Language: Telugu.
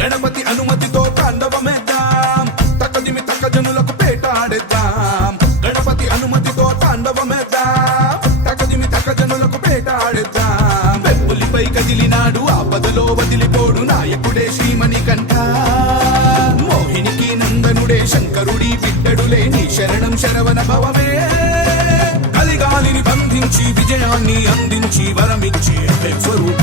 గణపతి అనుమతితో తాండవమేద్దాం, తక్కదిమి తక్క జనులకు పేటాడేద్దాం. గణపతి అనుమతితో తాండవమేద్దాం, తక్కదిమి తక్క జనులకు పేటాడేద్దాం. వెప్పులిపై కదిలినాడు ఆపదలో వదిలిపోడు నాయకుడే శ్రీమణికంఠ. మోహినికి నందనుడే శంకరుడి బిడ్డడులే నీ శరణం శరవణ భవమే. కలిగాలిని బంధించి విజయాన్ని అందించి వరమిచ్చి స్వరూప